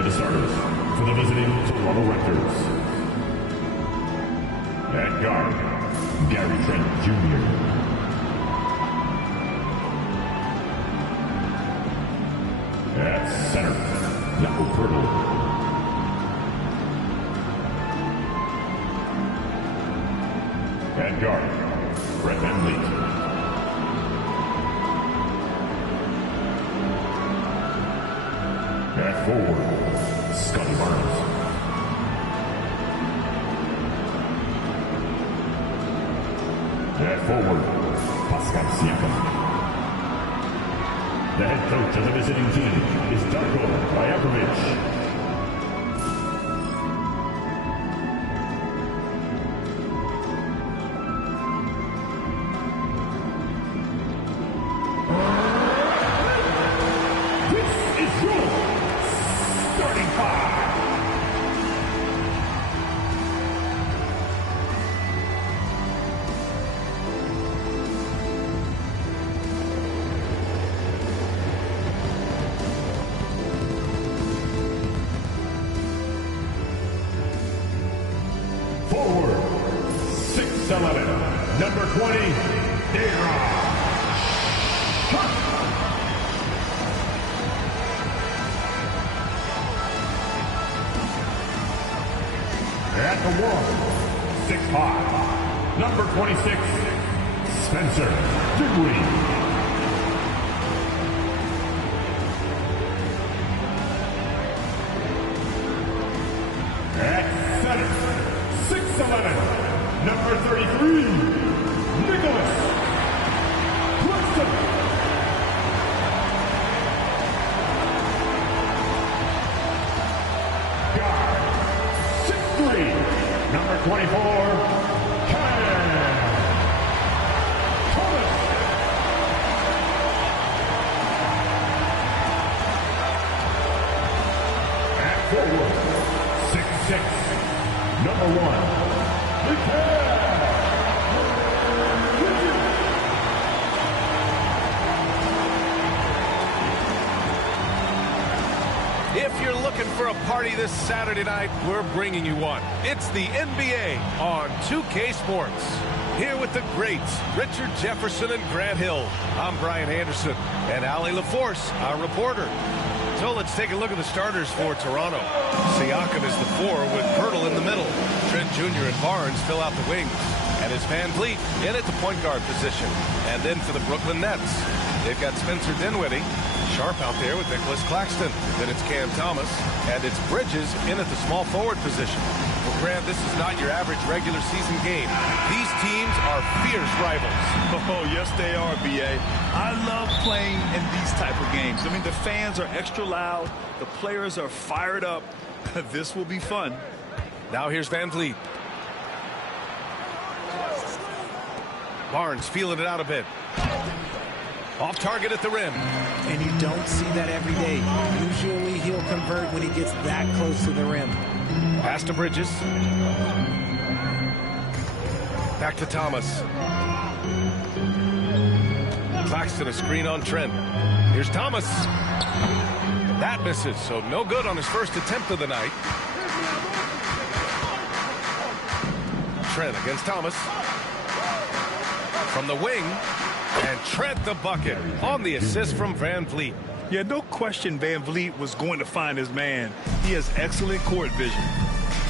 are the starters for the visiting Toronto Raptors. At guard, Gary Trent Jr. At center, Jakob Poeltl. At guard, Brett VanVleet. At forward, Scotty Barnes. At forward, Pascal Siakam. The head coach of the visiting team is Darko Rajakovic. Forward, 6'11", number 20, Dara. At the one, 6'5", number 26, Spencer Dinwiddie. At center, 6'11", number 33, Nicholas Claxton. Guard, 6'3", number 24, Cam Thomas. At forward, 6'6", number 1, if you're looking for a party this Saturday night, we're bringing you one. It's the NBA on 2K Sports. Here with the greats, Richard Jefferson and Grant Hill. I'm Brian Anderson, and Allie LaForce, our reporter. So let's take a look at the starters for Toronto. Siakam is the 4 with Poeltl in the middle. Trent Jr. and Barnes fill out the wings. And it's VanVleet in at the point guard position. And then for the Brooklyn Nets, they've got Spencer Dinwiddie. Sharp out there with Nicholas Claxton. Then it's Cam Thomas. And it's Bridges in at the small forward position. Well, Grant, this is not your average regular season game. These teams are fierce rivals. Oh, yes, they are, B.A. I love playing in these type of games. I mean, the fans are extra loud. The players are fired up. This will be fun. Now here's VanVleet. Barnes feeling it out a bit. Off target at the rim. And you don't see that every day. Usually he'll convert when he gets that close to the rim. Pass to Bridges. Back to Thomas. Claxton a screen on Trent. Here's Thomas. That misses, so no good on his first attempt of the night. Trent against Thomas. From the wing. And Trent the bucket on the assist from VanVleet. Yeah, no question VanVleet was going to find his man. He has excellent court vision.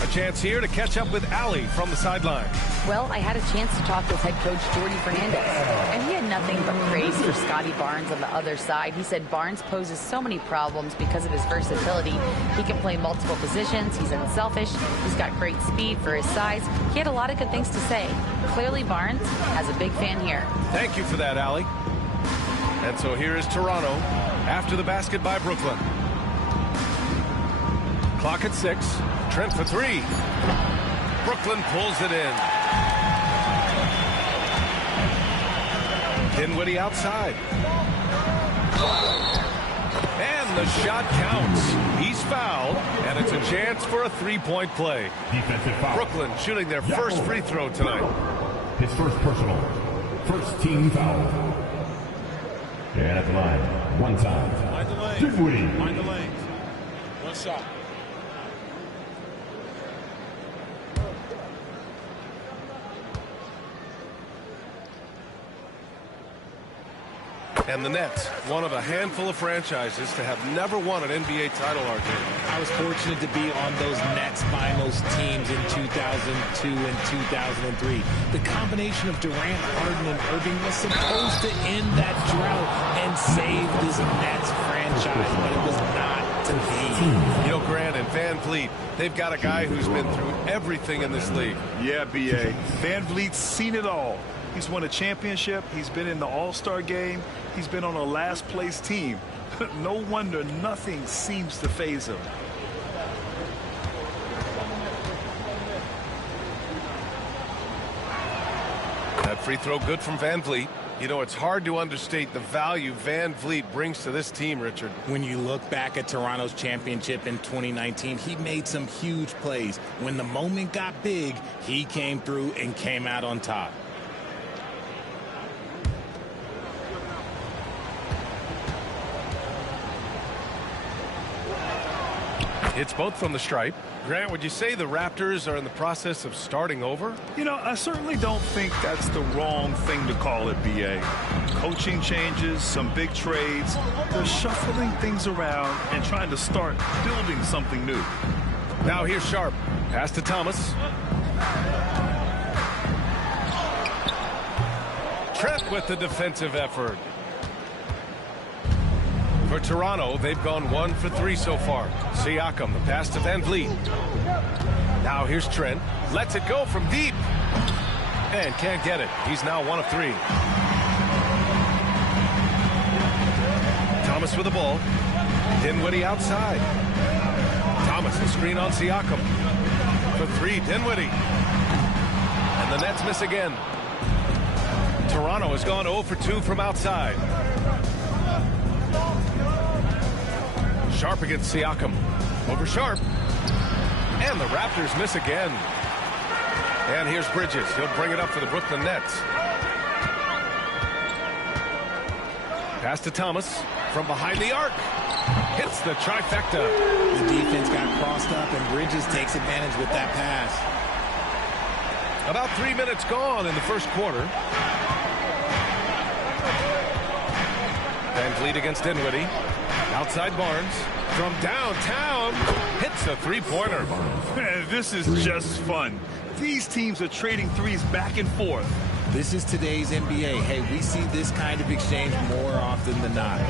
A chance here to catch up with Allie from the sideline. Well, I had a chance to talk with head coach Jordy Fernandez, and he had nothing but praise for Scotty Barnes on the other side. He said Barnes poses so many problems because of his versatility. He can play multiple positions. He's unselfish. He's got great speed for his size. He had a lot of good things to say. Clearly, Barnes has a big fan here. Thank you for that, Allie. And so here is Toronto after the basket by Brooklyn. Clock at 6. Trent for 3. Brooklyn pulls it in. Dinwiddie outside. And the shot counts. He's fouled, and it's a chance for a three-point play. Defensive foul. Brooklyn shooting their first free throw tonight. His first personal. First team foul. And at the line, one time. Mind the lane. Dinwiddie. Mind the lane. 1 shot. And the Nets, one of a handful of franchises to have never won an NBA title, RJ. I was fortunate to be on those Nets finals teams in 2002 and 2003. The combination of Durant, Harden, and Irving was supposed to end that drought and save this Nets franchise, but it was not to be. You know, Grant and Van Vliet, they've got a guy who's been through everything in this league. Yeah, B.A. Van Vliet's seen it all. He's won a championship. He's been in the All-Star game. He's been on a last-place team. No wonder nothing seems to faze him. That free throw good from Van Vliet. You know, it's hard to understate the value Van Vliet brings to this team, Richard. When you look back at Toronto's championship in 2019, he made some huge plays. When the moment got big, he came through and came out on top. It's both from the stripe. Grant, would you say the Raptors are in the process of starting over? You know, I certainly don't think that's the wrong thing to call it, B.A. Coaching changes, some big trades. They're shuffling things around and trying to start building something new. Now here's Sharp. Pass to Thomas. Trent with the defensive effort. For Toronto, they've gone 1 for 3 so far. Siakam, the pass to Van Vliet. Now here's Trent. Lets it go from deep. And can't get it. He's now 1 of 3. Thomas with the ball. Dinwiddie outside. Thomas, the screen on Siakam. For 3, Dinwiddie. And the Nets miss again. Toronto has gone 0 for 2 from outside. Sharp against Siakam. Over Sharp. And the Raptors miss again. And here's Bridges. He'll bring it up for the Brooklyn Nets. Pass to Thomas. From behind the arc. Hits the trifecta. The defense got crossed up, and Bridges takes advantage with that pass. About 3 minutes gone in the first quarter. Van Vliet against Dinwiddie. Outside Barnes. From downtown. Hits a three-pointer. Man, this is just fun. These teams are trading threes back and forth. This is today's NBA. Hey, we see this kind of exchange more often than not.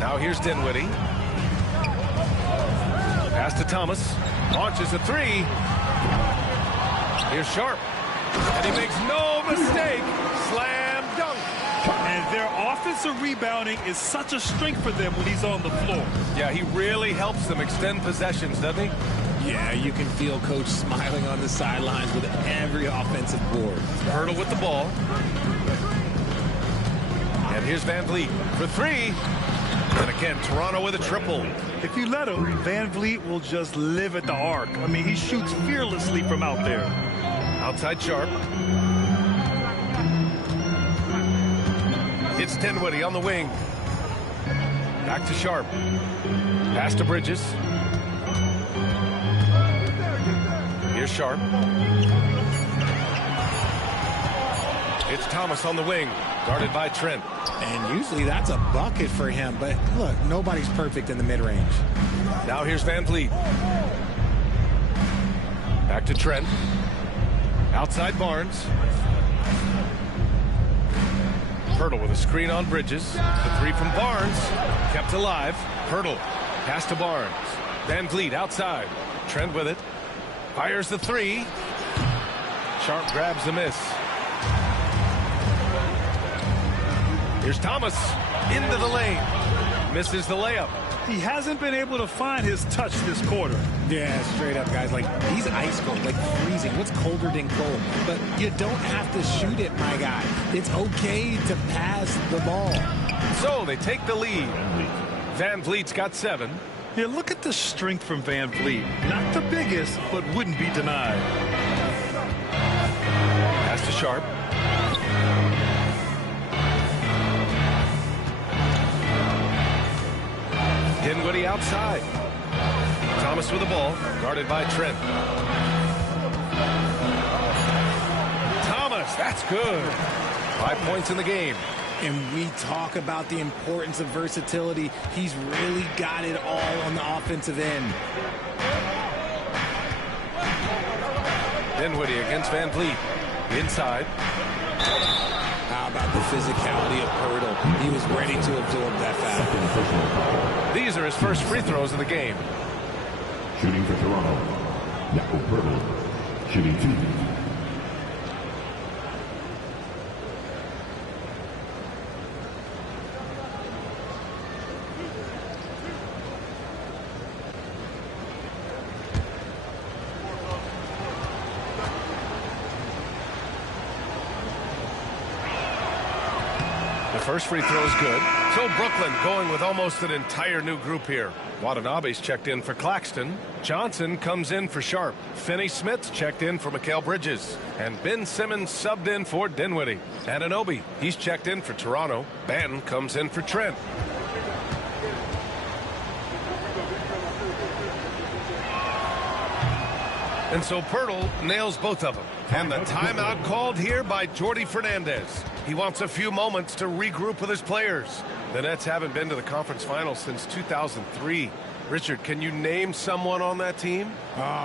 Now here's Dinwiddie. Pass to Thomas. Launches a 3. Here's Sharp. And he makes no mistake. Slam dunk. And their offensive rebounding is such a strength for them when he's on the floor. Yeah, he really helps them extend possessions, doesn't he? Yeah, you can feel Coach smiling on the sidelines with every offensive board. Hurdle with the ball. And here's Van Vliet for 3. And again, Toronto with a triple. If you let him, Van Vliet will just live at the arc. I mean, he shoots fearlessly from out there. Outside Sharp. It's Dinwiddie on the wing. Back to Sharp. Pass to Bridges. Here's Sharp. It's Thomas on the wing. Guarded by Trent. And usually that's a bucket for him. But look, nobody's perfect in the mid-range. Now here's Van Vliet. Back to Trent. Outside Barnes. Hurdle with a screen on Bridges. The 3 from Barnes. Kept alive. Hurdle. Pass to Barnes. Van Vliet outside. Trent with it. Fires the 3. Sharp grabs the miss. Here's Thomas. Into the lane. Misses the layup. He hasn't been able to find his touch this quarter. Yeah, straight up, guys. Like, he's ice cold, like freezing. What's colder than cold? But you don't have to shoot it, my guy. It's okay to pass the ball. So they take the lead. Van Vliet's got 7. Yeah, look at the strength from Van Vliet. Not the biggest, but wouldn't be denied. Pass to Sharp. Dinwiddie outside. Thomas with the ball, guarded by Trent. Thomas, that's good. 5 points in the game. And we talk about the importance of versatility. He's really got it all on the offensive end. Dinwiddie against Van Vliet. Inside. How about the physicality of Pirtle? He was ready to absorb that foul. These are his first free throws of the game. Shooting for Toronto, Jakob Pirtle. Shooting 2. First free throw is good. So Brooklyn going with almost an entire new group here. Watanabe's checked in for Claxton. Johnson comes in for Sharp. Finney-Smith's checked in for Mikal Bridges. And Ben Simmons subbed in for Dinwiddie. Anunoby, he's checked in for Toronto. Ben comes in for Trent. And so Pirtle nails both of them. And the timeout called here by Jordi Fernandez. He wants a few moments to regroup with his players. The Nets haven't been to the conference finals since 2003. Richard, can you name someone on that team?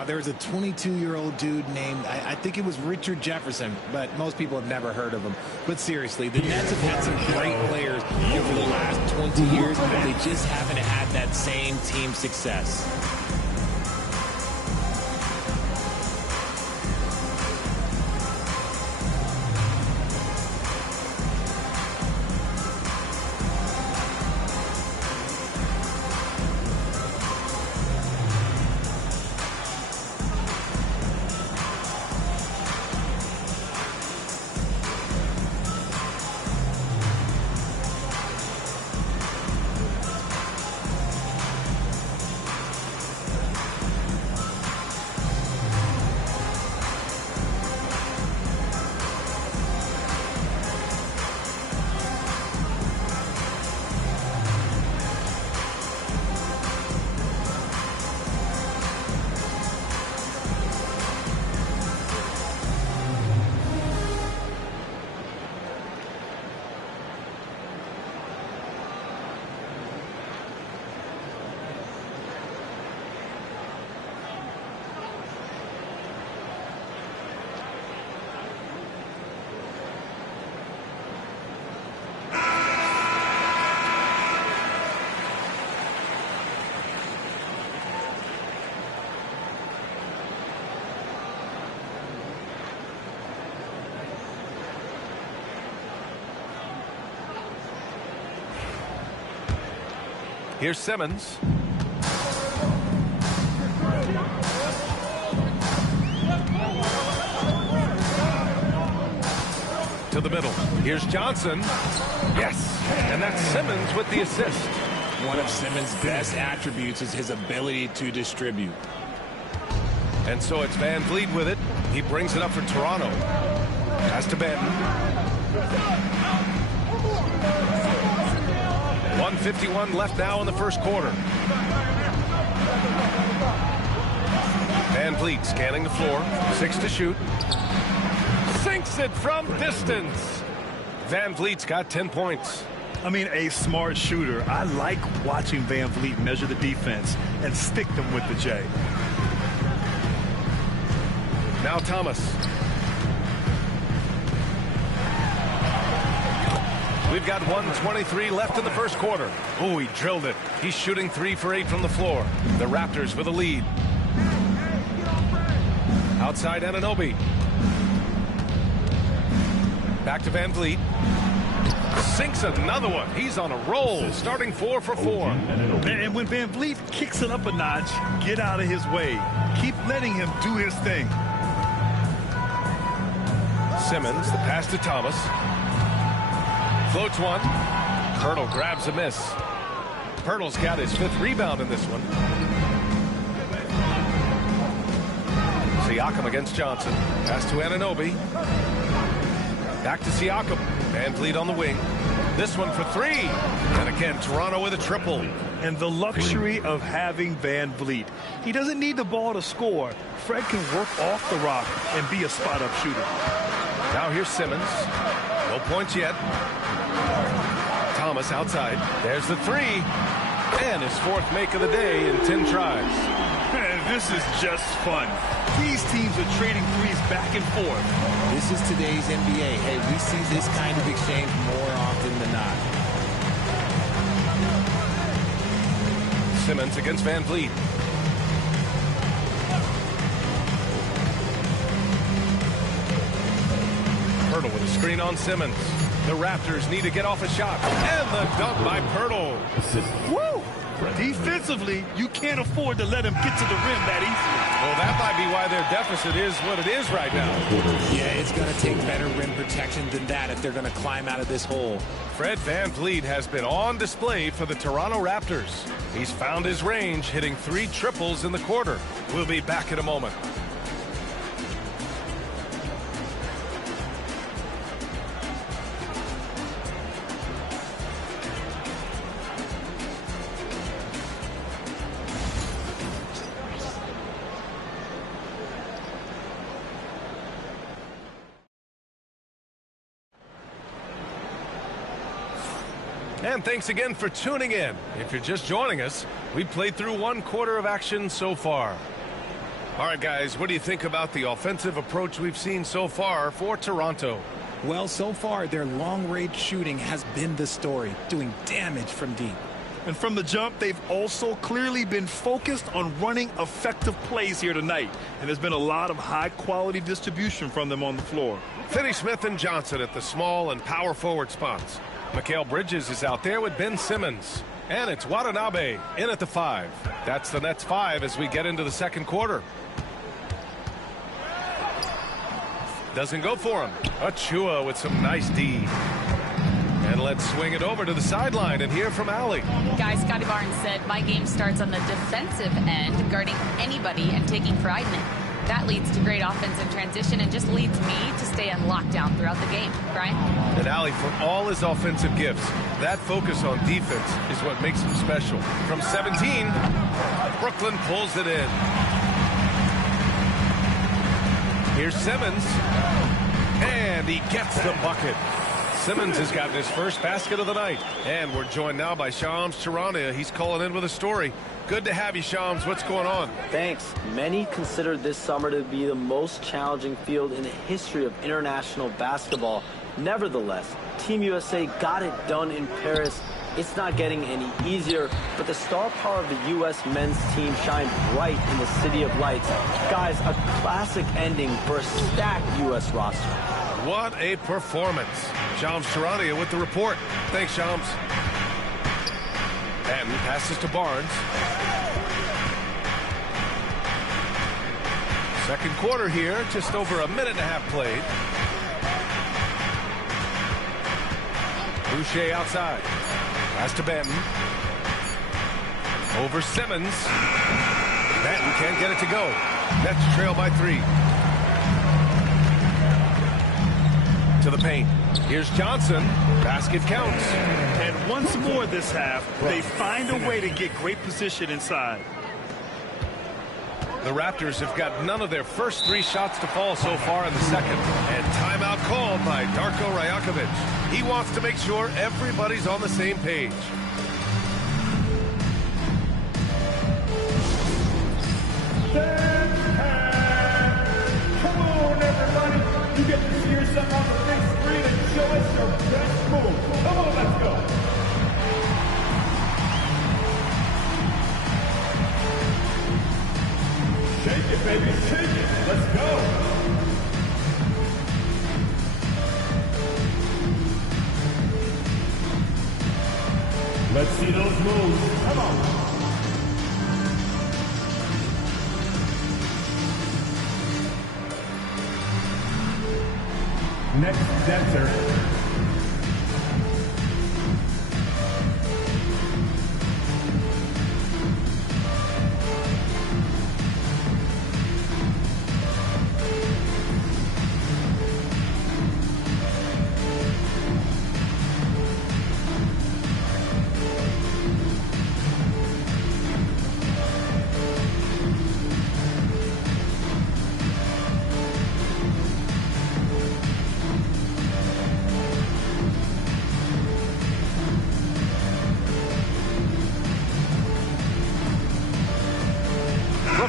There's a 22-year-old dude named, I think it was Richard Jefferson, but most people have never heard of him. But seriously, the Nets have had some great players over the last 20 years, but they just haven't had that same team success. Here's Simmons. To the middle. Here's Johnson. Yes. And that's Simmons with the assist. One of Simmons' best attributes is his ability to distribute. And so it's Van Vliet with it. He brings it up for Toronto. Pass to Ben. 1:51 left now in the first quarter. Van Vliet scanning the floor. 6 to shoot. Sinks it from distance. Van Vliet's got 10 points. I mean, a smart shooter. I like watching Van Vliet measure the defense and stick them with the J. Now Thomas. We've got 1:23 left in the first quarter. Oh, he drilled it. He's shooting 3 for 8 from the floor. The Raptors with a lead. Outside Anunoby. Back to Van Vliet. Sinks another one. He's on a roll, starting 4 for 4. And when Van Vliet kicks it up a notch, get out of his way. Keep letting him do his thing. Simmons, the pass to Thomas. Floats one. Pirtle grabs a miss. Pirtle's got his 5th rebound in this one. Siakam against Johnson. Pass to Anunoby. Back to Siakam. Van Vliet on the wing. This one for three. And again, Toronto with a triple. And the luxury of having Van Vliet. He doesn't need the ball to score. Fred can work off the rock and be a spot-up shooter. Now here's Simmons. No points yet. Thomas outside. There's the three. And his fourth make of the day in 10 tries. Man, this is just fun. These teams are trading threes back and forth. This is today's NBA. Hey, we see this kind of exchange more often than not. Simmons against Van Vliet. Pirtle with a screen on Simmons. The Raptors need to get off a shot. And the dunk by Pirtle. Woo! Defensively, you can't afford to let him get to the rim that easily. Well, that might be why their deficit is what it is right now. Yeah, it's going to take better rim protection than that if they're going to climb out of this hole. Fred Van Vliet has been on display for the Toronto Raptors. He's found his range, hitting 3 triples in the quarter. We'll be back in a moment. And thanks again for tuning in. If you're just joining us, we played through 1 quarter of action so far. All right, guys, what do you think about the offensive approach we've seen so far for Toronto? Well, so far, their long-range shooting has been the story, doing damage from deep. And from the jump, they've also clearly been focused on running effective plays here tonight. And there's been a lot of high-quality distribution from them on the floor. Finney-Smith and Johnson at the small and power forward spots. Mikal Bridges is out there with Ben Simmons. And it's Watanabe in at the 5. That's the Nets 5 as we get into the second quarter. Doesn't go for him. Achua with some nice D. And let's swing it over to the sideline and hear from Allie. Guys, Scotty Barnes said, my game starts on the defensive end, guarding anybody and taking pride in it. That leads to great offense in transition and just leads me to stay on lockdown throughout the game. Brian? And Allie, for all his offensive gifts, that focus on defense is what makes him special. From 17, Brooklyn pulls it in. Here's Simmons. And he gets the bucket. Simmons has gotten his first basket of the night. And we're joined now by Shams Charania. He's calling in with a story. Good to have you, Shams. What's going on? Thanks. Many consider this summer to be the most challenging field in the history of international basketball. Nevertheless, Team USA got it done in Paris. It's not getting any easier, but the star power of the U.S. men's team shined bright in the City of Lights. Guys, a classic ending for a stacked U.S. roster. What a performance. Shams Charania with the report. Thanks, Shams. And passes to Barnes. Second quarter here, just over a minute and a half played. Boucher outside. Pass to Benton. Over Simmons. Benton can't get it to go. Nets trail by 3. To the paint. Here's Johnson. Basket counts. And once more this half, they find a way to get great position inside. The Raptors have got none of their first 3 shots to fall so far in the second. And timeout called by Darko Rajakovic. He wants to make sure everybody's on the same page. Come on, everybody. You get to see yourself on the big screen and show us your best move. Come on, let's go. Shake it, baby, shake it. Let's go. Let's see those moves. Come on. Next dancer.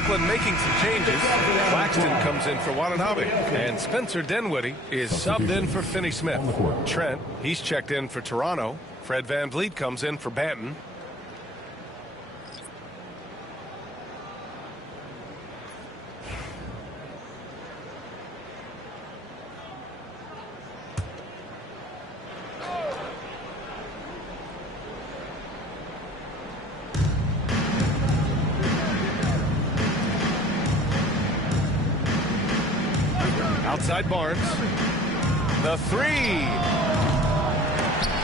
Brooklyn making some changes. Claxton comes in for Watanabe. And Spencer Dinwiddie is subbed in for Finney Smith. Trent, he's checked in for Toronto. Fred VanVleet comes in for Banton. Outside Barnes. The three.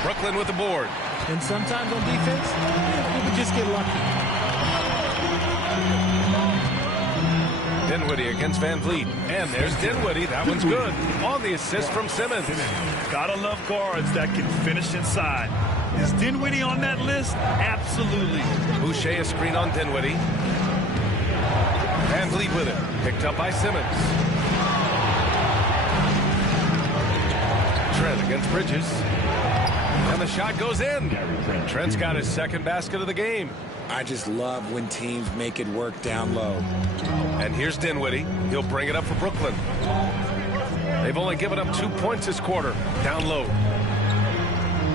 Brooklyn with the board. And sometimes on defense, you can just get lucky. Dinwiddie against VanVleet. And there's Dinwiddie. That one's good. On the assist from Simmons. Gotta love guards that can finish inside. Is Dinwiddie on that list? Absolutely. Boucher a screen on Dinwiddie. VanVleet with it. Picked up by Simmons. Trent against Bridges. And the shot goes in. Trent's got his second basket of the game. I just love when teams make it work down low. And here's Dinwiddie. He'll bring it up for Brooklyn. They've only given up 2 points this quarter. Down low.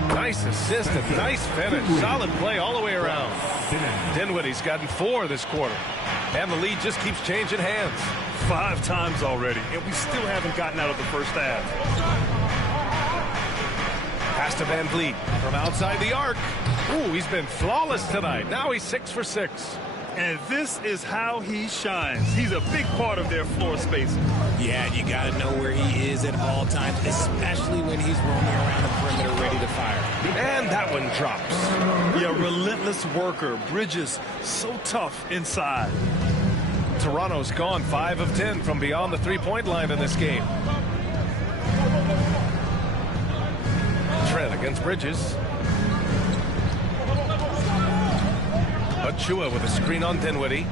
Nice assist and nice finish. Solid play all the way around. Dinwiddie's gotten 4 this quarter. And the lead just keeps changing hands. 5 times already, and we still haven't gotten out of the first half. Pass to VanVleet from outside the arc. Ooh, he's been flawless tonight. Now he's 6 for 6. And this is how he shines. He's a big part of their floor spacing. Yeah, you got to know where he is at all times, especially when he's roaming around the perimeter ready to fire. And that one drops. Yeah, relentless worker. Bridges, so tough inside. Toronto's gone 5 of 10 from beyond the three-point line in this game. Trent against Bridges. Achua with a screen on Dinwiddie.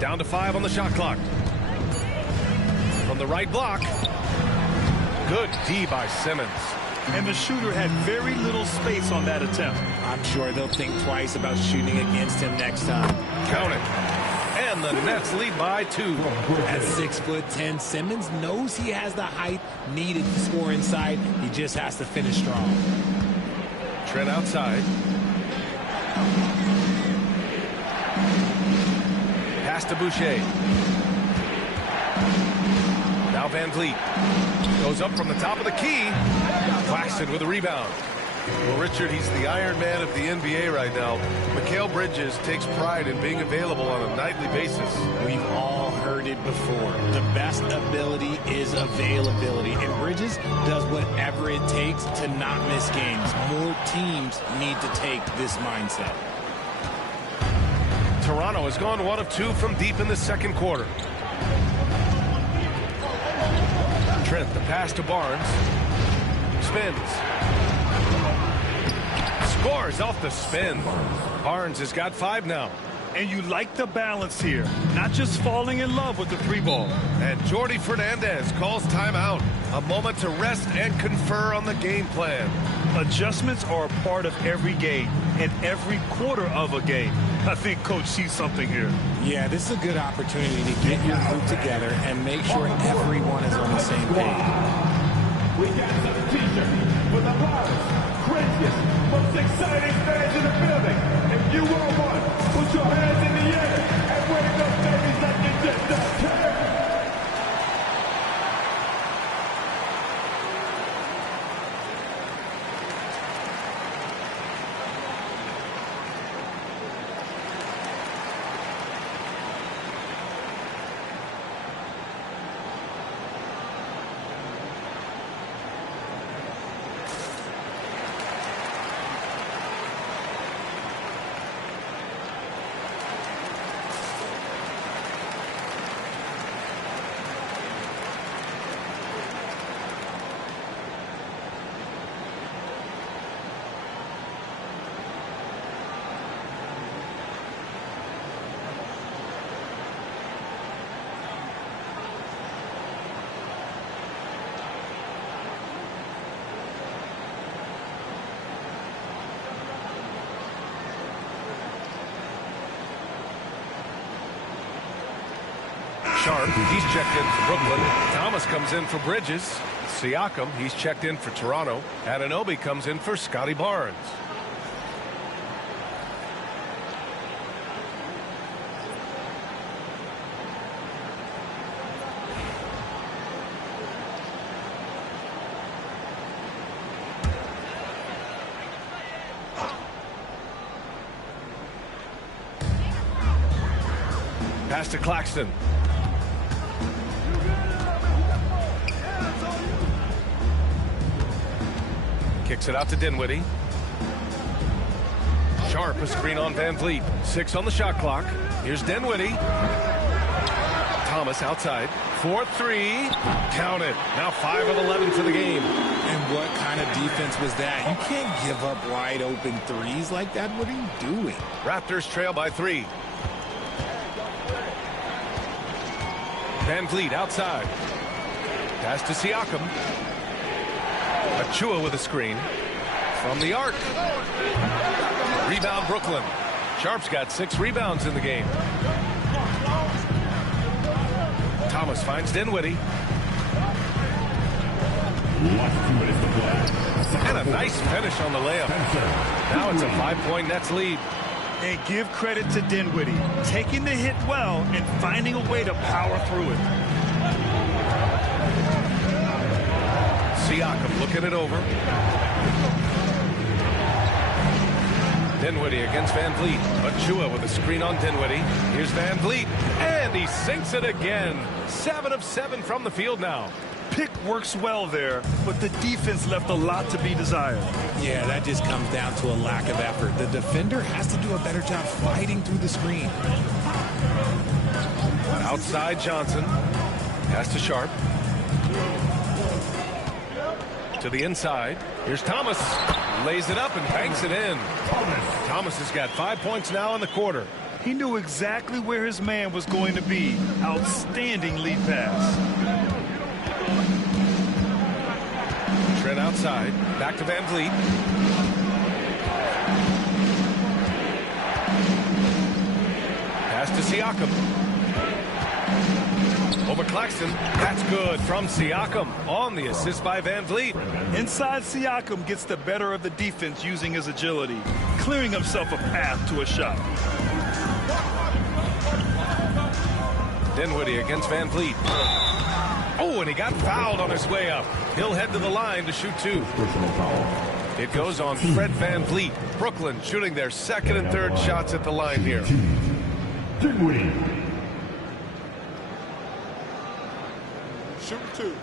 Down to 5 on the shot clock. From the right block. Good D by Simmons. And the shooter had very little space on that attempt. I'm sure they'll think twice about shooting against him next time. Count it. And the Nets lead by 2. At 6'10", Simmons knows he has the height needed to score inside. He just has to finish strong. Trent outside. Pass to Boucher. Now VanVleet goes up from the top of the key. Claxton with a rebound. Well, Richard, he's the Iron Man of the NBA right now. Mikal Bridges takes pride in being available on a nightly basis. We've all heard it before. The best ability is availability. And Bridges does whatever it takes to not miss games. More teams need to take this mindset. Toronto has gone 1 of 2 from deep in the second quarter. Trent, the pass to Barnes. Spins. Scores off the spin. Barnes has got 5 now. And you like the balance here. Not just falling in love with the 3-ball. And Jordi Fernandez calls timeout. A moment to rest and confer on the game plan. Adjustments are a part of every game and every quarter of a game. I think Coach sees something here. Yeah, this is a good opportunity to get your group together and make sure everyone is on the same page. We got some t-shirts with the loudest, craziest, most exciting fans in the building. If you are one, put your hands in the air and wave those babies like you just don't care. Sharp, he's checked in for Brooklyn. Thomas comes in for Bridges. Siakam, he's checked in for Toronto. Anunoby comes in for Scotty Barnes. Pass to Claxton. Kicks it out to Dinwiddie. Sharp, a screen on Van Vliet. 6 on the shot clock. Here's Dinwiddie. Thomas outside. 4-3. Count it. Now 5 of 11 for the game. And what kind of defense was that? You can't give up wide open threes like that. What are you doing? Raptors trail by 3. Van Vliet outside. Pass to Siakam. Achua with a screen. From the arc. Rebound Brooklyn. Sharp's got 6 rebounds in the game. Thomas finds Dinwiddie. And a nice finish on the layup. Now it's a 5-point Nets lead. And give credit to Dinwiddie, taking the hit well and finding a way to power through it. Siakam looking it over. Dinwiddie against Van Vliet. Achua with a screen on Dinwiddie. Here's Van Vliet, and he sinks it again. 7 of 7 from the field now. Pick works well there, but the defense left a lot to be desired. Yeah, that just comes down to a lack of effort. The defender has to do a better job fighting through the screen. Outside Johnson. Pass to Sharp. To the inside. Here's Thomas. Lays it up and banks it in. Thomas has got 5 points now in the quarter. He knew exactly where his man was going to be. Outstanding lead pass. Trent outside. Back to Van Vliet. Pass to Siakam. Over Claxton. That's good from Siakam on the assist by Van Vliet. Inside, Siakam gets the better of the defense using his agility, clearing himself a path to a shot. Dinwiddie against Van Vliet. Oh, and he got fouled on his way up. He'll head to the line to shoot 2. It goes on Fred Van Vliet. Brooklyn shooting their 2nd and 3rd shots at the line here. Dinwiddie. Shoot 2.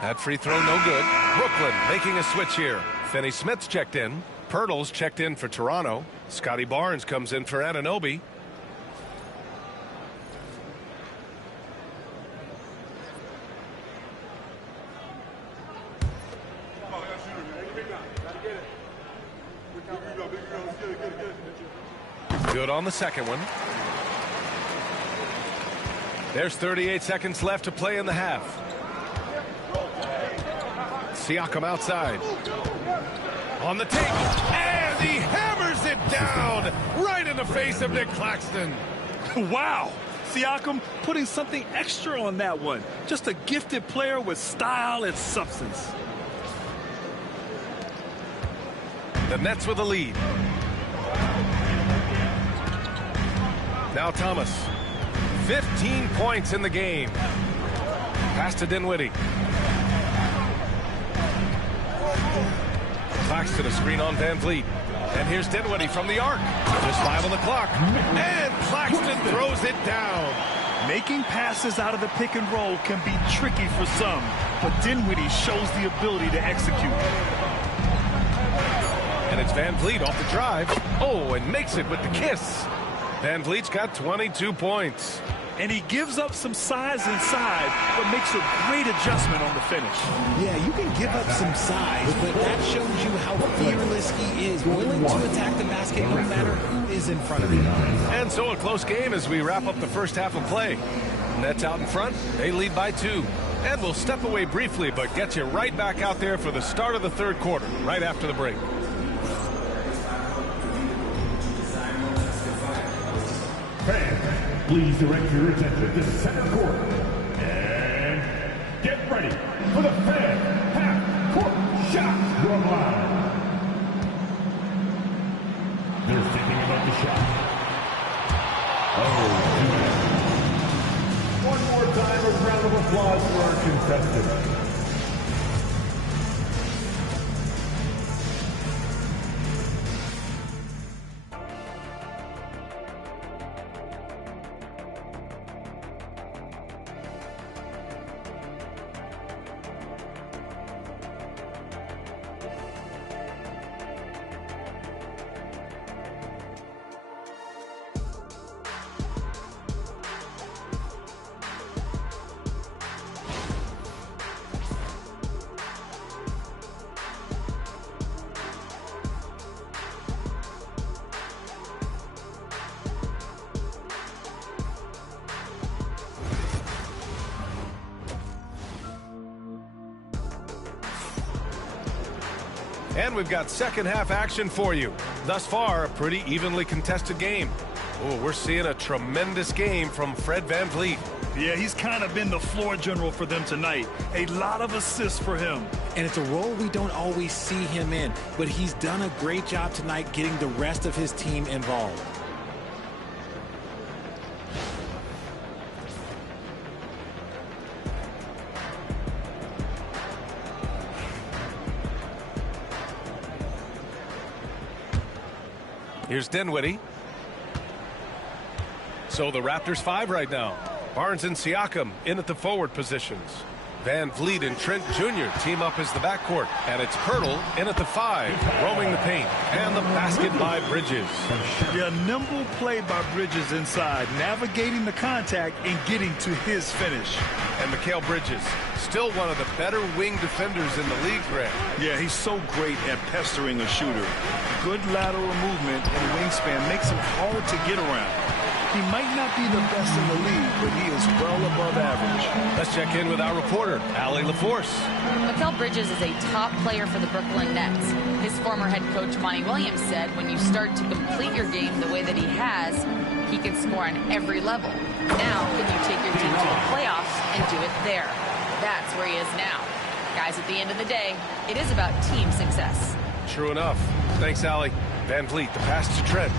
That free throw no good. Brooklyn making a switch here. Finney Smith's checked in. Pirtle's checked in for Toronto. Scotty Barnes comes in for Anunoby. Good on the second one. There's 38 seconds left to play in the half. Siakam outside. On the take. And he hammers it down right in the face of Nick Claxton. Wow. Siakam putting something extra on that one. Just a gifted player with style and substance. The Nets with a lead. Now Thomas. 15 points in the game. Pass to Dinwiddie. Claxton a screen on Van Vliet. And here's Dinwiddie from the arc. Just 5 on the clock. And Claxton throws it down. Making passes out of the pick and roll can be tricky for some, but Dinwiddie shows the ability to execute. And it's Van Vliet off the drive. Oh, and makes it with the kiss. Van Vliet's got 22 points. And he gives up some size inside, but makes a great adjustment on the finish. Yeah, you can give up some size, but that shows you how fearless he is, willing to attack the basket no matter who is in front of him. And so a close game as we wrap up the first half of play. Nets out in front. They lead by 2. And we'll step away briefly, but get you right back out there for the start of the third quarter, right after the break. Fans, please direct your attention to center court. And get ready for the fan half-court shot drum line. They're thinking about the shot. Oh, one more time, a round of applause for our contestants. And we've got second half action for you. Thus far, a pretty evenly contested game. Oh, we're seeing a tremendous game from Fred VanVleet. Yeah, he's kind of been the floor general for them tonight. A lot of assists for him. And it's a role we don't always see him in, but he's done a great job tonight getting the rest of his team involved. Here's Dinwiddie. So the Raptors 5 right now. Barnes and Siakam in at the forward positions. VanVleet and Trent Jr. team up as the backcourt. And it's Pirtle in at the 5, roaming the paint. And the basket by Bridges. Yeah, nimble play by Bridges inside, navigating the contact and getting to his finish. And Mikal Bridges, still one of the better wing defenders in the league, Grant. Yeah, he's so great at pestering a shooter. Good lateral movement and wingspan makes him hard to get around. He might not be the best in the league, but he is well above average. Let's check in with our reporter, Allie LaForce. Mikal Bridges is a top player for the Brooklyn Nets. His former head coach, Monty Williams, said when you start to complete your game the way that he has, he can score on every level. Now, can you take your team to the playoffs and do it there? That's where he is now. Guys, at the end of the day, it is about team success. True enough. Thanks, Allie. VanVleet, the pass to Trent.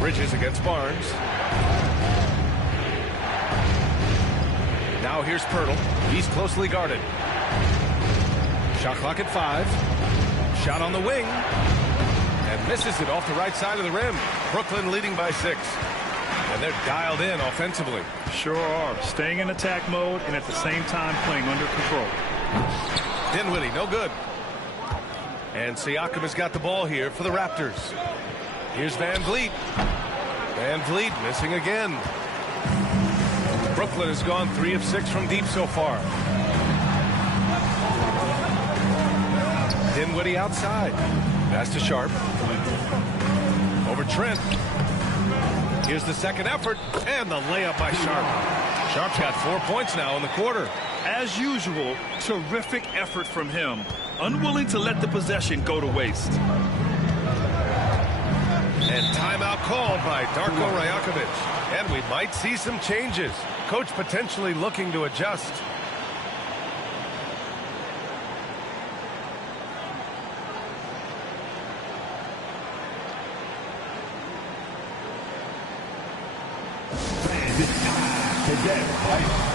Bridges against Barnes. Now here's Pirtle. He's closely guarded. Shot clock at 5. Shot on the wing. And misses it off the right side of the rim. Brooklyn leading by 6. And they're dialed in offensively. Sure are. Staying in attack mode and at the same time playing under control. Dinwiddie, no good. And Siakam has got the ball here for the Raptors. Here's VanVleet. VanVleet missing again. Brooklyn has gone 3 of 6 from deep so far. Dinwiddie outside. Pass to Sharp. Over Trent. Here's the second effort. And the layup by Sharp. Sharp's got 4 points now in the quarter. As usual, terrific effort from him. Unwilling to let the possession go to waste. And timeout called by Darko Rajakovic. And we might see some changes. Coach potentially looking to adjust. Fans, it's time to get right.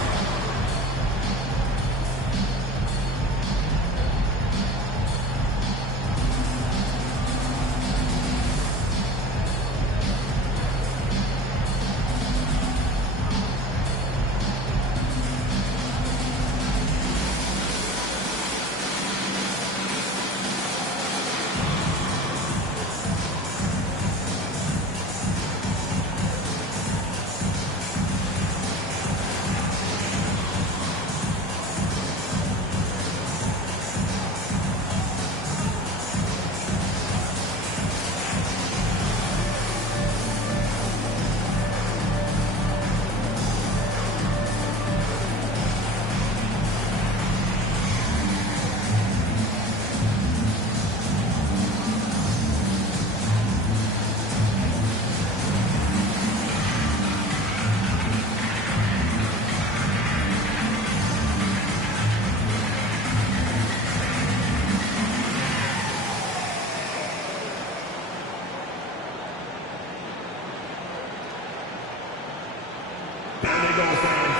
There they go, fans.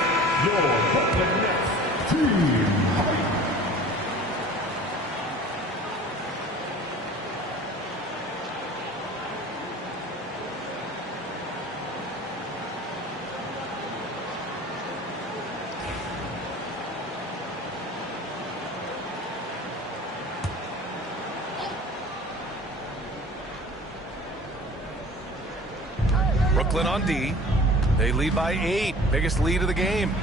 Your Brooklyn Nets team hype. Brooklyn on D. They lead by 8. Biggest lead of the game.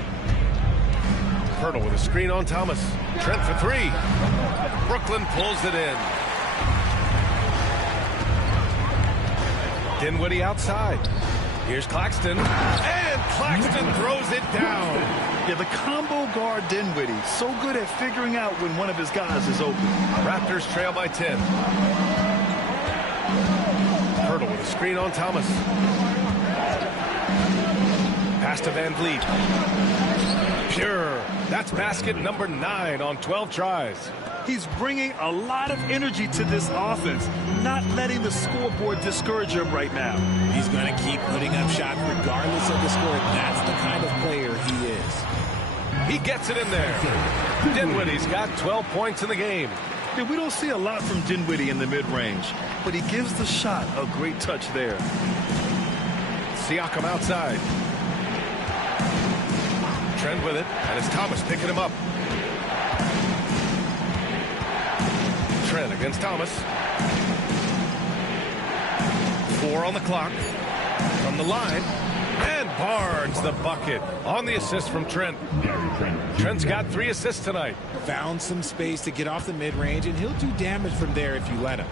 Pirtle with a screen on Thomas. Trent for 3. Brooklyn pulls it in. Dinwiddie outside. Here's Claxton. And Claxton throws it down. Yeah, the combo guard Dinwiddie, so good at figuring out when one of his guys is open. Raptors trail by 10. Pirtle with a screen on Thomas. Pass to Van Vliet. Pure. That's basket number 9 on 12 tries. He's bringing a lot of energy to this offense, not letting the scoreboard discourage him right now. He's going to keep putting up shots regardless of the score. That's the kind of player he is. He gets it in there. Dinwiddie's got 12 points in the game. Yeah, we don't see a lot from Dinwiddie in the mid-range, but he gives the shot a great touch there. Siakam outside. Trent with it, and it's Thomas picking him up. Trent against Thomas. 4 on the clock. From the line. And Barnes the bucket on the assist from Trent. Trent's got 3 assists tonight. Found some space to get off the mid-range, and he'll do damage from there if you let him.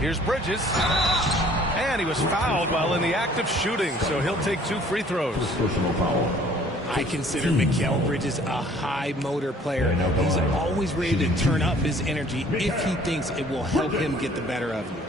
Here's Bridges. And he was fouled while in the act of shooting, so he'll take 2 free throws. Personal foul. I consider Mikal Bridges a high motor player. He's always ready to turn up his energy if he thinks it will help him get the better of you.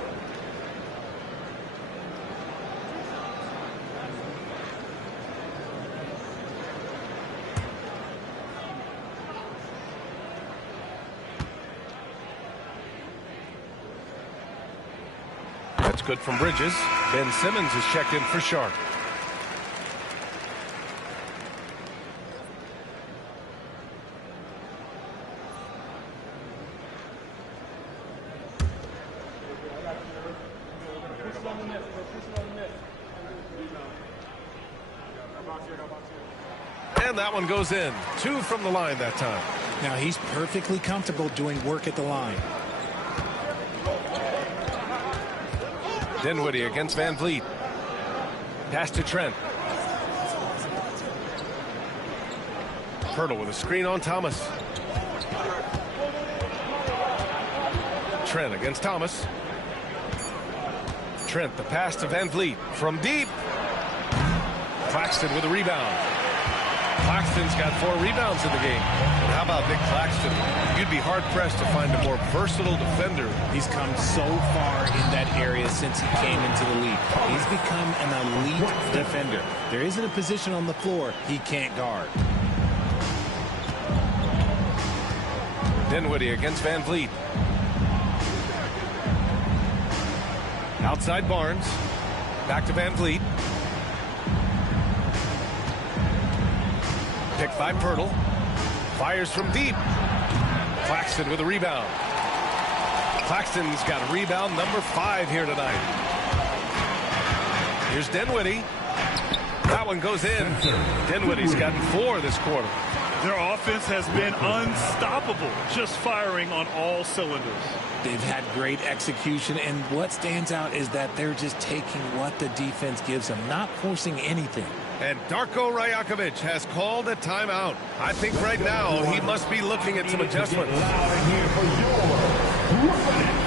That's good from Bridges. Ben Simmons is checked in for Sharp. And that one goes in. 2 from the line that time. Now he's perfectly comfortable doing work at the line. Dinwiddie against Van Vliet. Pass to Trent. Pirtle with a screen on Thomas. Trent against Thomas. Trent, the pass to Van Vliet from deep. Claxton with a rebound. Claxton's got 4 rebounds in the game. And how about Nick Claxton? You'd be hard-pressed to find a more versatile defender. He's come so far in that area since he came into the league. He's become an elite defender. There isn't a position on the floor he can't guard. Dinwiddie against Van Vliet. Outside Barnes. Back to Van Vliet. Picked by Pirtle. Fires from deep. Claxton with a rebound. Claxton's got a rebound number 5 here tonight. Here's Dinwiddie. That one goes in. Dinwiddie's gotten 4 this quarter. Their offense has been unstoppable, just firing on all cylinders. They've had great execution, and what stands out is that they're just taking what the defense gives them, not forcing anything. And Darko Rajakovic has called a timeout. I think right now he must be looking at some adjustments. Loud here for your Brooklyn Nets.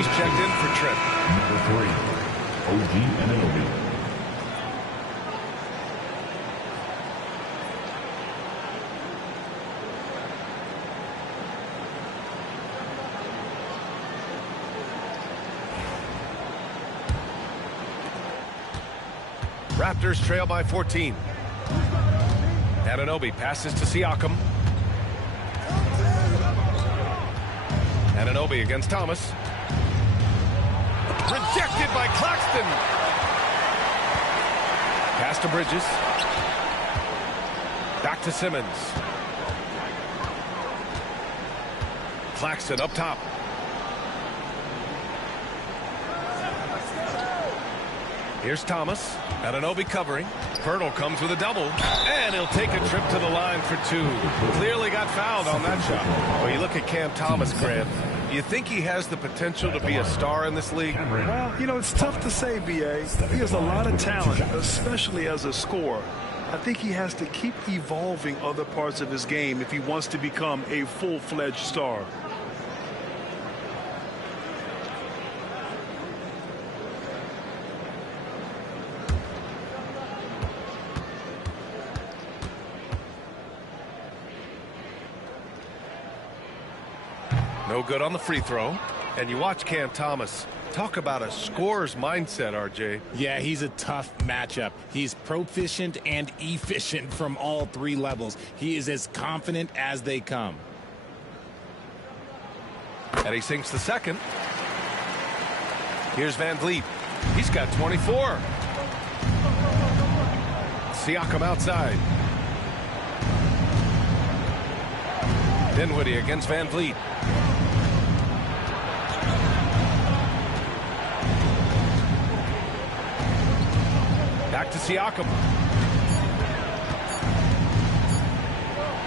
He's checked in for Trent. Number 3, OG Anunoby. Raptors trail by 14. Anunoby passes to Siakam. Anunoby against Thomas. Rejected by Claxton. Pass to Bridges. Back to Simmons. Claxton up top. Here's Thomas. Anunoby covering. Pirtle comes with a double. And he'll take a trip to the line for 2. Clearly got fouled on that shot. Well, you look at Cam Thomas, Grant. You think he has the potential to be a star in this league? Well, you know, it's tough to say, B.A. He has a lot of talent, especially as a scorer. I think he has to keep evolving other parts of his game if he wants to become a full-fledged star. No good on the free throw. And you watch Cam Thomas. Talk about a scorer's mindset, RJ. Yeah, he's a tough matchup. He's proficient and efficient from all 3 levels. He is as confident as they come. And he sinks the second. Here's Van Vliet. He's got 24. Siakam outside. Dinwiddie against Van Vliet. Back to Siakam.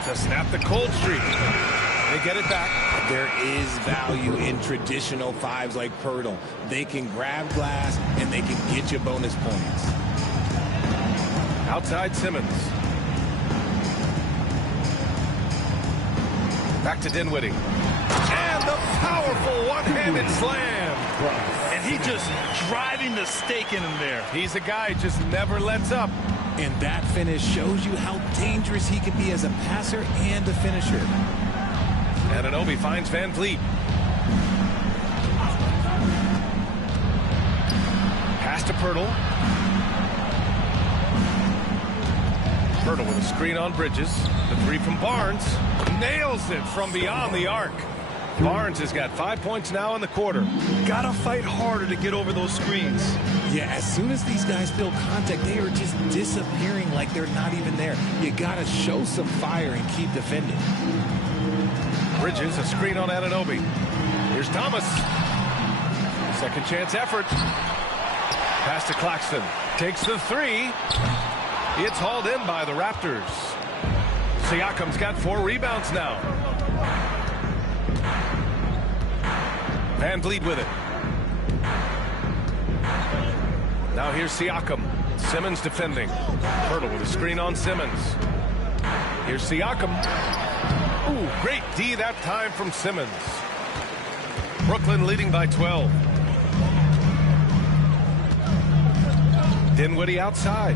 To snap the cold streak. They get it back. There is value in traditional 5s like Pirtle. They can grab glass and they can get you bonus points. Outside Simmons. Back to Dinwiddie. And the powerful one-handed slam. And he just driving the stake in him there. He's a guy who just never lets up. And that finish shows you how dangerous he can be as a passer and a finisher. Anunoby finds Van Vliet. Pass to Pirtle. Pirtle with a screen on Bridges. The 3 from Barnes. Nails it from beyond the arc. Barnes has got 5 points now in the quarter. Gotta fight harder to get over those screens. Yeah, as soon as these guys feel contact, they are just disappearing like they're not even there. You gotta show some fire and keep defending. Bridges, a screen on Anunoby. Here's Thomas. Second chance effort. Pass to Claxton. Takes the 3. It's hauled in by the Raptors. Siakam's got 4 rebounds now. Van Vliet with it. Now here's Siakam. Simmons defending. Pirtle with a screen on Simmons. Here's Siakam. Ooh, great D that time from Simmons. Brooklyn leading by 12. Dinwiddie outside.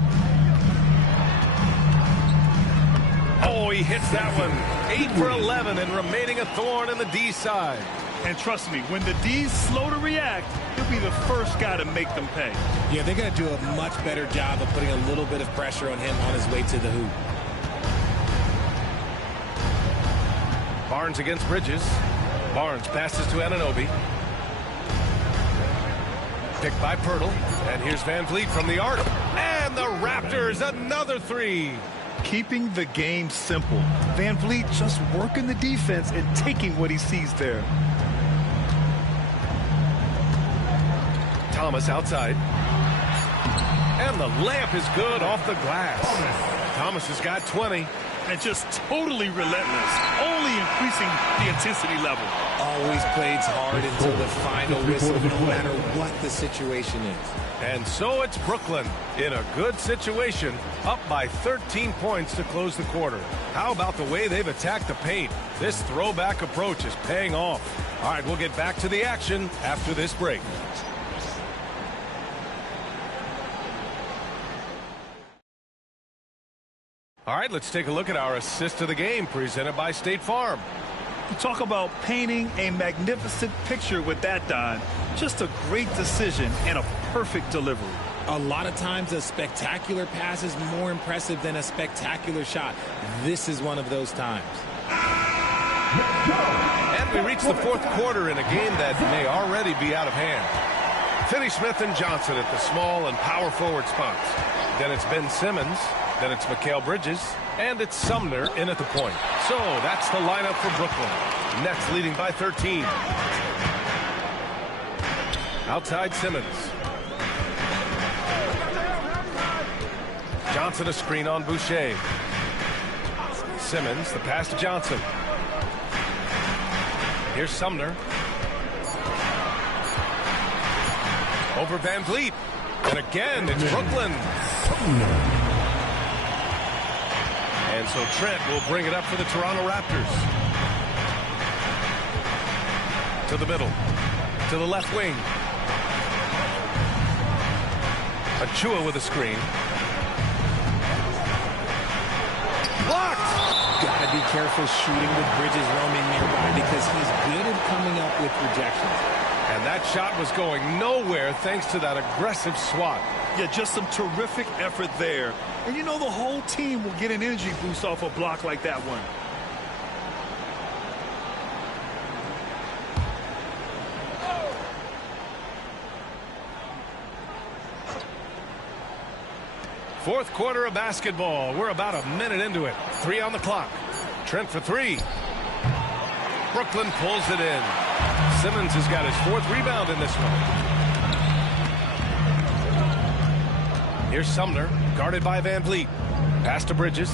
Oh, he hits that one. 8 for 11 and remaining a thorn in the D side. And trust me, when the D's slow to react, he'll be the first guy to make them pay. Yeah, they got to do a much better job of putting a little bit of pressure on him on his way to the hoop. Barnes against Bridges. Barnes passes to Anunoby. Picked by Pirtle. And here's Van Vliet from the arc. And the Raptors, another 3. Keeping the game simple. Van Vliet just working the defense and taking what he sees there. Thomas outside. And the layup is good off the glass. Thomas has got 20. and just totally relentless, only increasing the intensity level. Always plays hard until the final whistle, no matter what the situation is. And so it's Brooklyn in a good situation, up by 13 points to close the quarter. How about the way they've attacked the paint? This throwback approach is paying off. All right, we'll get back to the action after this break. All right, let's take a look at our assist of the game presented by State Farm. You talk about painting a magnificent picture with that, Don. Just a great decision and a perfect delivery. A lot of times a spectacular pass is more impressive than a spectacular shot. This is one of those times. And we reach the fourth quarter in a game that may already be out of hand. Finney-Smith and Johnson at the small and power forward spots. Then it's Ben Simmons. Then it's Mikal Bridges, and it's Sumner in at the point. So that's the lineup for Brooklyn. Nets leading by 13. Outside Simmons. Johnson a screen on Boucher. Simmons, the pass to Johnson. Here's Sumner. Over Van Vliet. And again, it's Brooklyn. And so Trent will bring it up for the Toronto Raptors. To the middle. To the left wing. Achua with a screen. Blocked! Gotta be careful shooting with Bridges roaming nearby because he's good at coming up with rejections. And that shot was going nowhere thanks to that aggressive swat. Yeah, just some terrific effort there. And you know the whole team will get an energy boost off a block like that one. Fourth quarter of basketball. We're about a minute into it. 3 on the clock. Trent for 3. Brooklyn pulls it in. Simmons has got his 4th rebound in this one. Here's Sumner, guarded by Van Vliet. Pass to Bridges.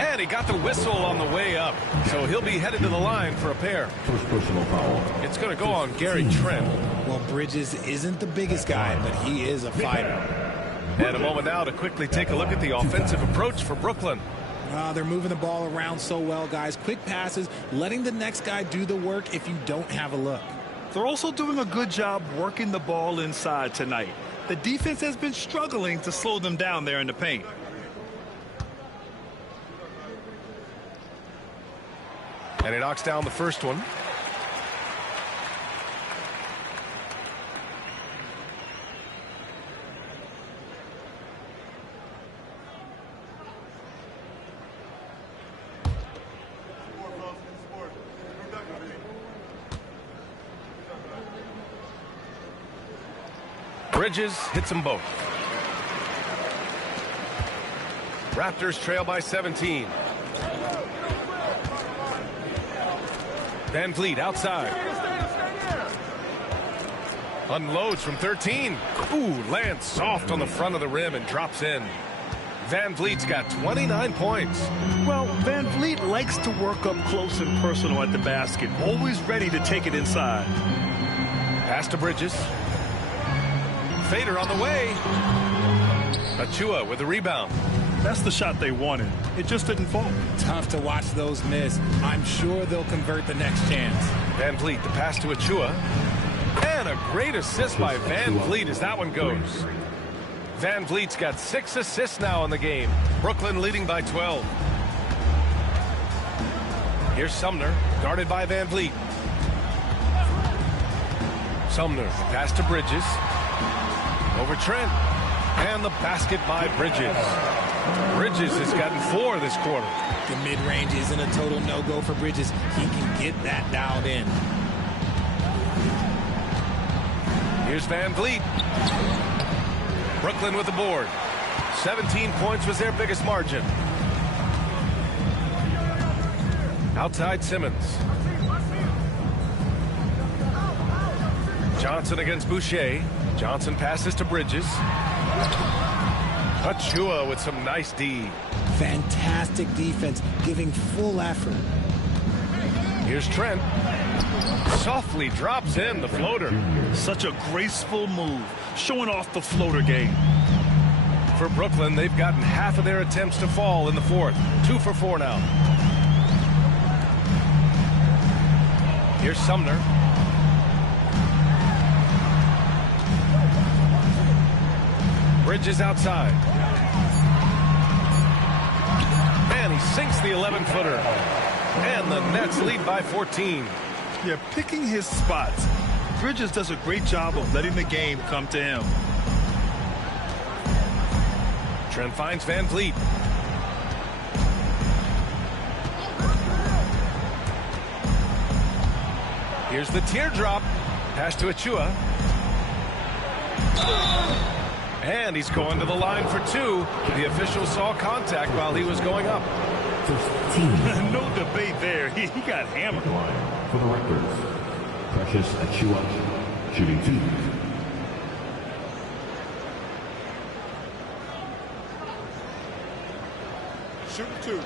And he got the whistle on the way up. So he'll be headed to the line for a pair. First personal foul. It's going to go on Gary Trent. Well, Bridges isn't the biggest guy, but he is a fighter. And a moment now to quickly take a look at the offensive approach for Brooklyn. They're moving the ball around so well, guys. Quick passes, letting the next guy do the work if you don't have a look. They're also doing a good job working the ball inside tonight. The defense has been struggling to slow them down there in the paint. And he knocks down the first one. Bridges hits them both. Raptors trail by 17. Van Vliet outside. Unloads from 13. Ooh, lands soft on the front of the rim and drops in. Van Vliet's got 29 points. Well, Van Vliet likes to work up close and personal at the basket, always ready to take it inside. Pass to Bridges. Fader on the way. Achua with the rebound. That's the shot they wanted. It just didn't fall. Tough to watch those miss. I'm sure they'll convert the next chance. Van Vliet, the pass to Achua. And a great assist by Van Vliet as that one goes. Van Vliet's got 6 assists now in the game. Brooklyn leading by 12. Here's Sumner, guarded by Van Vliet. Sumner, the pass to Bridges. Over Trent. And the basket by Bridges. Bridges has gotten 4 this quarter. The mid-range isn't a total no-go for Bridges. He can get that dialed in. Here's Van Vliet. Brooklyn with the board. 17 points was their biggest margin. Outside Simmons. Johnson against Boucher. Johnson passes to Bridges. Achua with some nice D. Fantastic defense, giving full effort. Here's Trent. Softly drops in the floater. Such a graceful move, showing off the floater game. For Brooklyn, they've gotten half of their attempts to fall in the fourth. 2 for 4 now. Here's Sumner. Bridges outside. And he sinks the 11-footer. And the Nets lead by 14. Yeah, picking his spots. Bridges does a great job of letting the game come to him. Trent finds Van Vliet. Here's the teardrop. Pass to Achua. And he's going to the line for 2. The official saw contact while he was going up. No debate there. He got hammered. For the Raptors, Precious Achua, shooting 2. Shooting 2.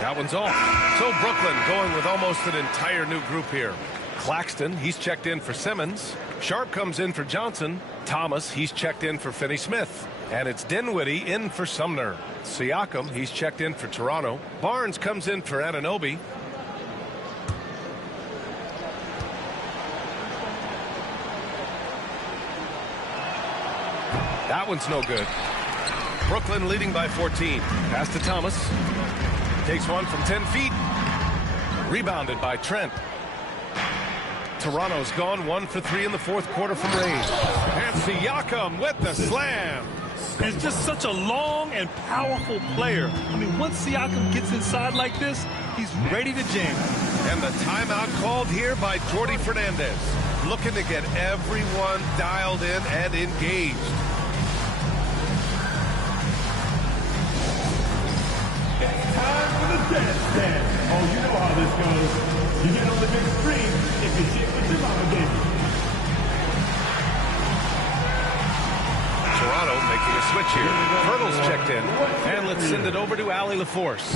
That one's off. So Brooklyn going with almost an entire new group here. Claxton, he's checked in for Simmons. Sharp comes in for Johnson. Thomas, he's checked in for Finney-Smith. And it's Dinwiddie in for Sumner. Siakam, he's checked in for Toronto. Barnes comes in for Anunoby. That one's no good. Brooklyn leading by 14. Pass to Thomas. Takes one from 10 feet. Rebounded by Trent. Toronto's gone 1 for 3 in the fourth quarter from range. And Siakam with the slam. He's just such a long and powerful player. I mean, once Siakam gets inside like this, he's ready to jam. And the timeout called here by Jordi Fernandez. Looking to get everyone dialed in and engaged. Time for the dance dance. Oh, you know how this goes. You get on the big screen if you shit with your mama, baby. Toronto making a switch here. Hurdle's checked in. And let's send it over to Allie LaForce.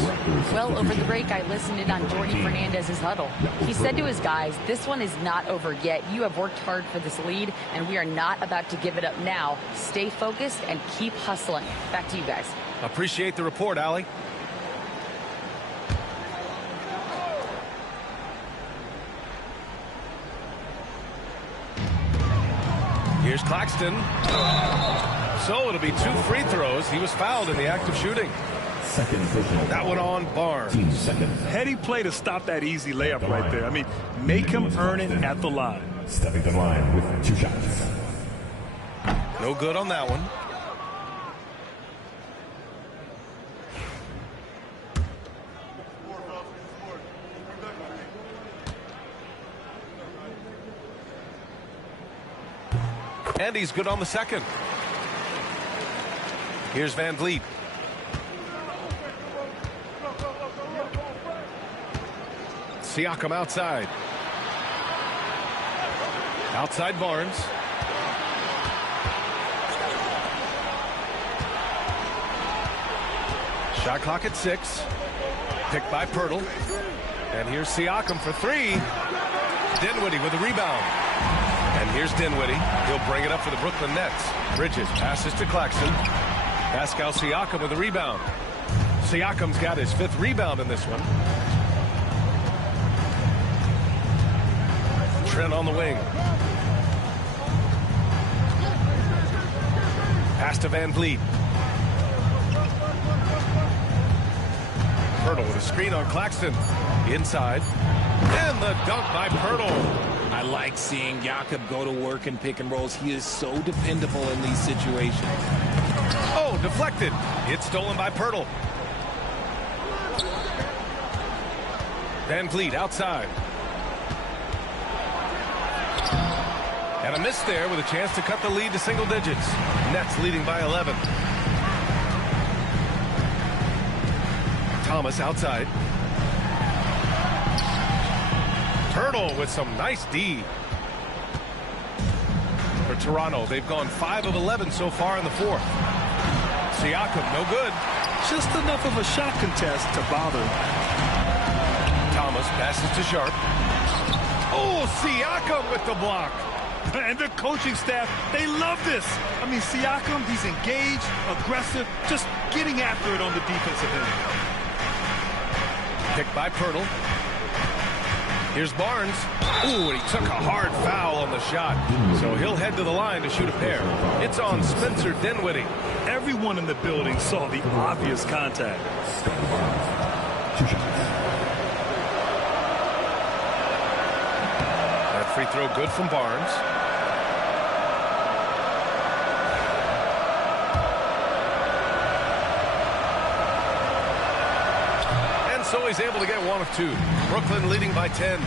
Well, over the break, I listened in on Jordi Fernandez's huddle. He said to his guys, this one is not over yet. You have worked hard for this lead, and we are not about to give it up now. Stay focused and keep hustling. Back to you guys. Appreciate the report, Allie. Here's Claxton. So it'll be 2 free throws. He was fouled in the act of shooting. Second personal. That one on Barnes. 15 seconds. Heady play to stop that easy layup right there. I mean, make him earn it at the line. Stepping to the line with 2 shots. No good on that one. And he's good on the second. Here's Van Vliet. Siakam outside. Outside Barnes. Shot clock at 6. Picked by Pirtle. And here's Siakam for 3. Dinwiddie with a rebound. And here's Dinwiddie. He'll bring it up for the Brooklyn Nets. Bridges passes to Claxton. Pascal Siakam with a rebound. Siakam's got his 5th rebound in this one. Trent on the wing. Pass to Van Vliet. Pirtle with a screen on Claxton. Inside. And the dunk by Pirtle. I like seeing Jakob go to work in pick and rolls. He is so dependable in these situations. Oh, deflected. It's stolen by Pirtle. Van Vliet outside. And a miss there with a chance to cut the lead to single digits. Nets leading by 11. Thomas outside. Hurdle with some nice D. For Toronto, they've gone 5 of 11 so far in the fourth. Siakam, no good. Just enough of a shot contest to bother him. Thomas passes to Sharp. Oh, Siakam with the block. And the coaching staff, they love this. I mean, Siakam, he's engaged, aggressive, just getting after it on the defensive end. Picked by Pirtle. Here's Barnes. Ooh, and he took a hard foul on the shot. So he'll head to the line to shoot a pair. It's on Spencer Dinwiddie. Everyone in the building saw the obvious contact. That free throw good from Barnes. And so he's able to get one of two. Brooklyn leading by 10.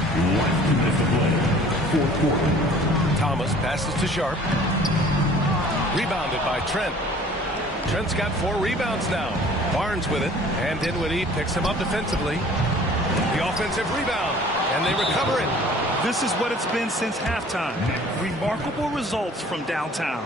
Thomas passes to Sharp. Rebounded by Trent. Trent's got 4 rebounds now. Barnes with it, and Dinwiddie picks him up defensively. The offensive rebound, and they recover it. This is what it's been since halftime. Remarkable results from downtown.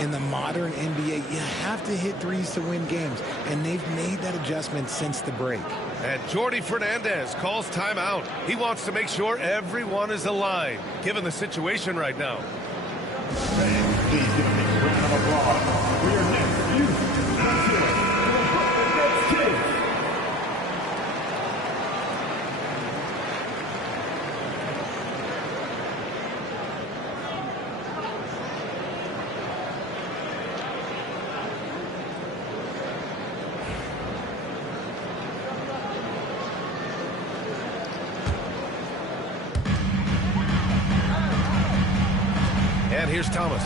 In the modern NBA, you have to hit threes to win games, and they've made that adjustment since the break. And Jordi Fernandez calls timeout. He wants to make sure everyone is aligned, given the situation right now. Fans, please give a big round of applause for your next youth. Let's hear it for the Brooklyn Nets kids. And here's Thomas.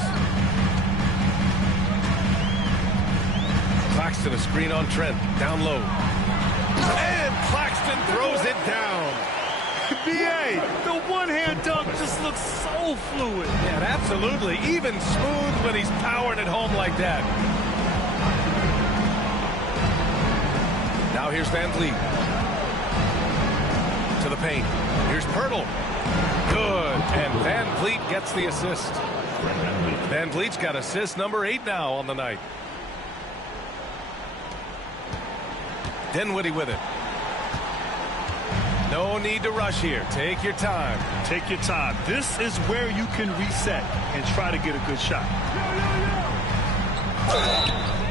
Claxton a screen on Trent. Down low. And Claxton throws it down. B.A., the one-hand dunk just looks so fluid. Yeah, absolutely. Even smooth when he's powering it home like that. Now here's Van Vliet. To the paint. Here's Pirtle. Good. And Van Vliet gets the assist. Van Vliet's got assist number 8 now on the night. Dinwiddie with it. No need to rush here. Take your time. Take your time. This is where you can reset and try to get a good shot.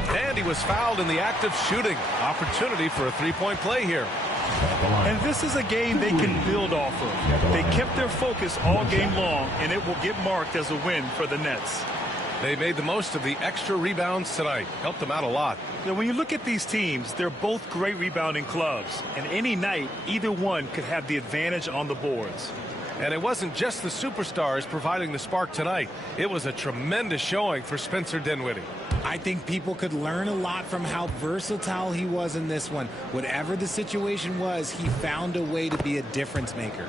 And he was fouled in the act of shooting. Opportunity for a three-point play here. And this is a game they can build off of. They kept their focus all game long, and it will get marked as a win for the Nets. They made the most of the extra rebounds tonight. Helped them out a lot. Now, when you look at these teams, they're both great rebounding clubs. And any night, either one could have the advantage on the boards. And it wasn't just the superstars providing the spark tonight. It was a tremendous showing for Spencer Dinwiddie. I think people could learn a lot from how versatile he was in this one. Whatever the situation was, he found a way to be a difference maker.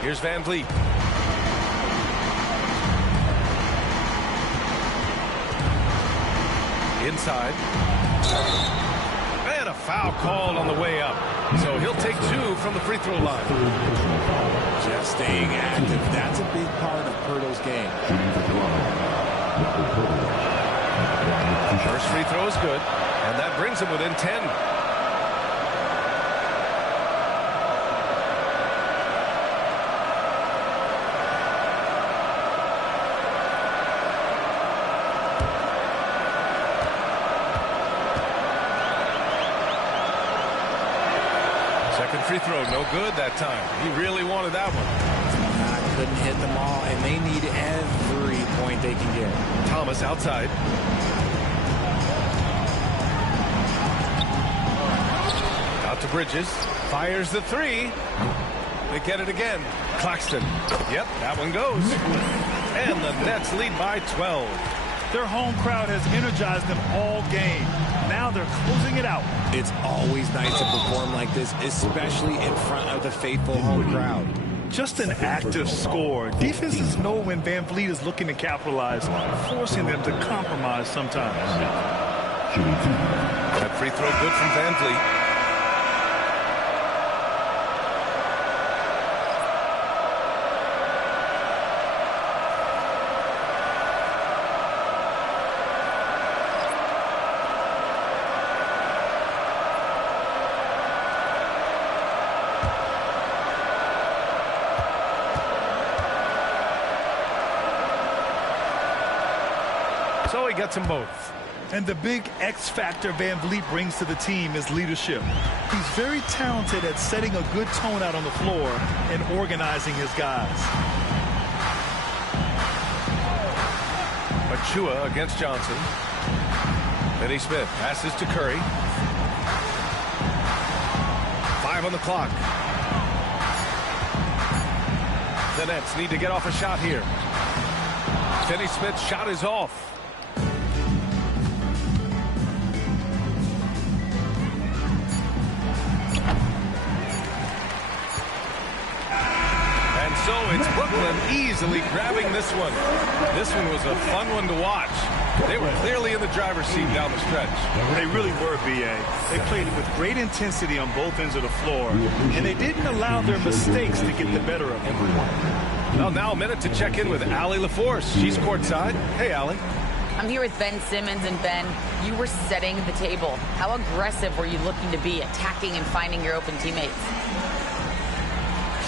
Here's Van Vliet. Inside. And a foul called on the way up. So he'll take 2 from the free throw line. Just staying active. That's a big part of Pirtle's game. First free throw is good, and that brings him within 10. Second free throw, no good that time. He really wanted that one. Couldn't hit them all, and they need every point they can get. Thomas outside. Out to Bridges. Fires the 3. They get it again. Claxton. Yep, that one goes. And the Nets lead by 12. Their home crowd has energized them all game. Now they're closing it out. It's always nice to perform like this, especially in front of the faithful home crowd. Just an active score. Defenses know when Van Vliet is looking to capitalize, forcing them to compromise sometimes. That free throw good from Van Vliet. So he gets them both. And the big X factor Van Vliet brings to the team is leadership. He's very talented at setting a good tone out on the floor and organizing his guys. Achua against Johnson. Finney Smith passes to Curry. 5 on the clock. The Nets need to get off a shot here. Finney Smith's shot is off. And so it's Brooklyn easily grabbing this one. This one was a fun one to watch. They were clearly in the driver's seat down the stretch. They really were, B.A. They played with great intensity on both ends of the floor, and they didn't allow their mistakes to get the better of them. Well, now a minute to check in with Allie LaForce. She's courtside. Hey, Allie. I'm here with Ben Simmons, and Ben, you were setting the table. How aggressive were you looking to be, attacking and finding your open teammates?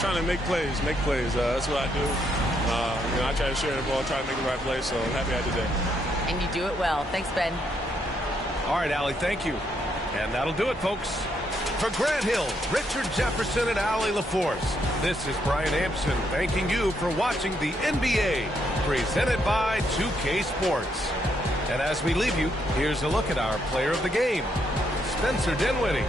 Trying to make plays. That's what I do. I try to share the ball, try to make the right play, so I'm happy I did that. And you do it well. Thanks, Ben. All right, Allie, thank you. And that'll do it, folks. For Grant Hill, Richard Jefferson, and Allie LaForce, this is Brian Ampson thanking you for watching the NBA, presented by 2K Sports. And as we leave you, here's a look at our player of the game, Spencer Dinwiddie.